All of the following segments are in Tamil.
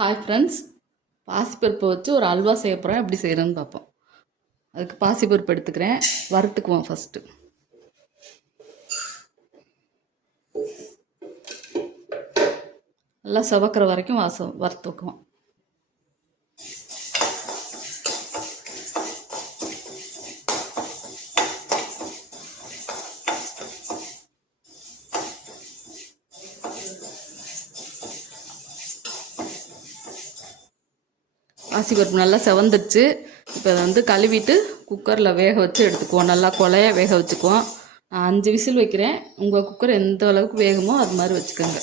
ஹாய் ஃப்ரெண்ட்ஸ், பாசிப்பருப்பை வச்சு ஒரு அல்வா செய்ய போகிறேன். எப்படி செய்கிறேன்னு பார்ப்போம். அதுக்கு பாசிப்பருப்பு எடுத்துக்கிறேன், வறுத்துக்குவோம். ஃபஸ்ட்டு நல்லா செவக்கிற வரைக்கும் வறுத்துக்குவோம். பாசிப்பருப்பு நல்லா செவந்துடுச்சு. இப்போ அதை வந்து கழுவிட்டு குக்கரில் வேக வச்சு எடுத்துக்குவோம். நல்லா கொலையாக வேக வச்சுக்குவோம். நான் 5 விசில் வைக்கிறேன். உங்கள் குக்கர் எந்த அளவுக்கு வேகுமோ அது மாதிரி வச்சுக்கோங்க.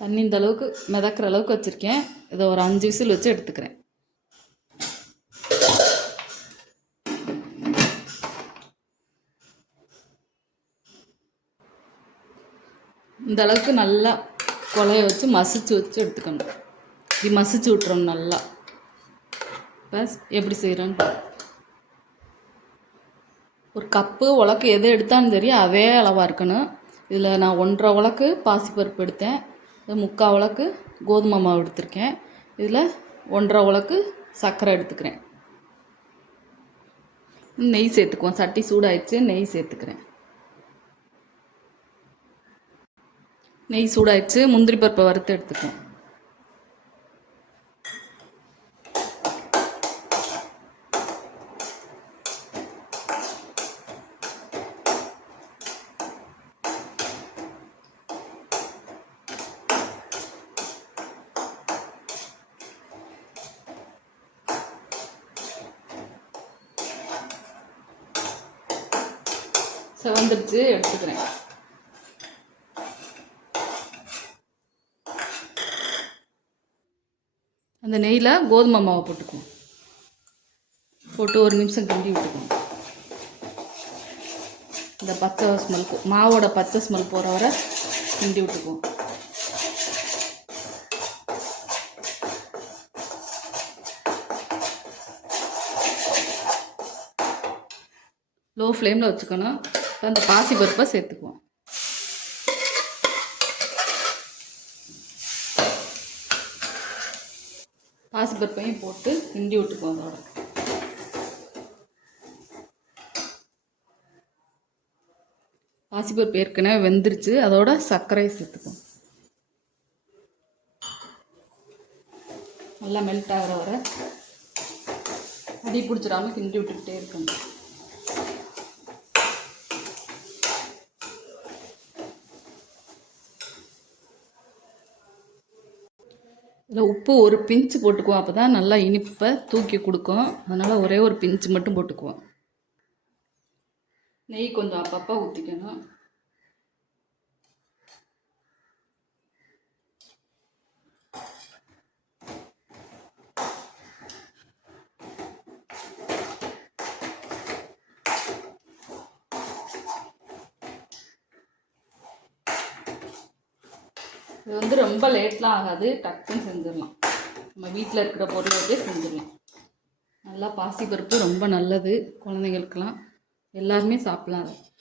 தண்ணி இந்த அளவுக்கு மிதக்கிற அளவுக்கு வச்சுருக்கேன். இதை ஒரு 5 விசில் வச்சு எடுத்துக்கிறேன். இந்த அளவுக்கு நல்லா கொலைய வச்சு மசிச்சு எடுத்துக்கணும். இப்படி மசிச்சு விட்டுறோம் நல்லா. இப்போ எப்படி செய்கிறோன்னு ஒரு கப்பு உலக்கு எது எடுத்தாலும் சரி அதே அளவாக இருக்கணும். இதில் நான் 1.5 உலக்கு பாசிப்பருப்பு எடுத்தேன். 3/4 உலக்கு கோதுமை மாவு எடுத்திருக்கேன். இதில் 1.5 உலக்கு சர்க்கரை எடுத்துக்கிறேன். நெய் சேர்த்துக்குவோம். சட்டி சூடாயிடுச்சு, நெய் சேர்த்துக்கிறேன். நெய் சூடாயிடுச்சு, முந்திரி பருப்பை வறுத்து எடுத்துக்குவோம். செவந்துடுச்சு, எடுத்துக்கிறேன். அந்த நெய்யில் கோதுமை மாவை போட்டுக்குவோம். போட்டு 1 நிமிஷம் கிண்டி விட்டுக்குவோம். இந்த பச்சை ஸ்மெல், மாவோட பச்சை ஸ்மெல் போகிற வரை கிண்டி விட்டுக்குவோம். லோ ஃப்ளேமில் வச்சுக்கணும். இப்போ அந்த பாசிப்பருப்பை சேர்த்துக்குவோம். பாசிப்பருப்பையும் போட்டு கிண்டி விட்டுக்குவோம். அதோட பாசிப்பருப்பு ஏற்கனவே வெந்துருச்சு. அதோட சர்க்கரையை சேர்த்துக்குவோம். நல்லா மெல்ட் ஆகிற வரை அடி பிடிச்சிடாமல் கிண்டி விட்டுக்கிட்டே இருக்கணும். இதில் உப்பு ஒரு பிஞ்சு போட்டுக்குவோம். அப்போ தான் நல்லா இனிப்பை தூக்கி கொடுக்கும். அதனால் ஒரே ஒரு பிஞ்சு மட்டும் போட்டுக்குவோம். நெய் கொஞ்சம் அப்பப்போ ஊற்றிக்கணும். இது வந்து ரொம்ப லேட்லாம் ஆகாது, டக்குன்னு செஞ்சிடலாம். நம்ம வீட்டில் இருக்கிற பொருளை வச்சே செஞ்சிடலாம். நல்லா பாசிப்பருப்பு ரொம்ப நல்லது, குழந்தைங்களுக்கெல்லாம் எல்லாருமே சாப்பிட்லாம். அது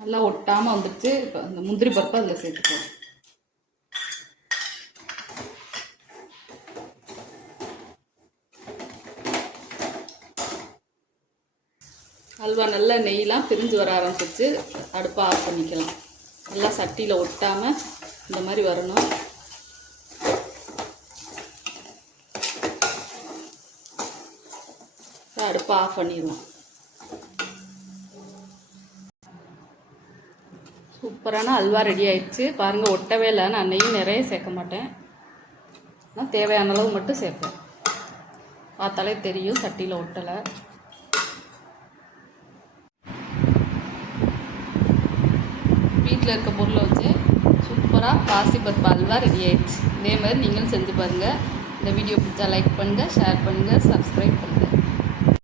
நல்லா ஒட்டாமல் வந்துடுச்சு. இப்போ அந்த முந்திரி பருப்பை அதில் சேர்த்துக்குவோம். அல்வா நல்லா நெய்லாம் பிரிஞ்சு வர ஆரம்பிச்சிச்சு. அடுப்பை ஆஃப் பண்ணிக்கலாம். நல்லா சட்டியில் ஒட்டாமல் இந்த மாதிரி வரணும். அடுப்பை ஆஃப் பண்ணிடுவோம். சூப்பரான அல்வா ரெடி ஆயிடுச்சு. பாருங்கள், ஒட்டவே இல்லை. நான் நெய் நிறைய சேர்க்க மாட்டேன். நான் தேவையான அளவு மட்டும் சேர்ப்பேன். பார்த்தாலே தெரியும் சட்டியில் ஒட்டலை. வீட்டில் இருக்க பொருளை வச்சு சூப்பராக பாசிப்பருப்பு அல்வா ரெடி ஆயிடுச்சு. இதே மாதிரி நீங்களும் செஞ்சு பாருங்கள். இந்த வீடியோ பிடிச்சா லைக் பண்ணுங்கள், ஷேர் பண்ணுங்கள், சப்ஸ்கிரைப் பண்ணுங்கள்.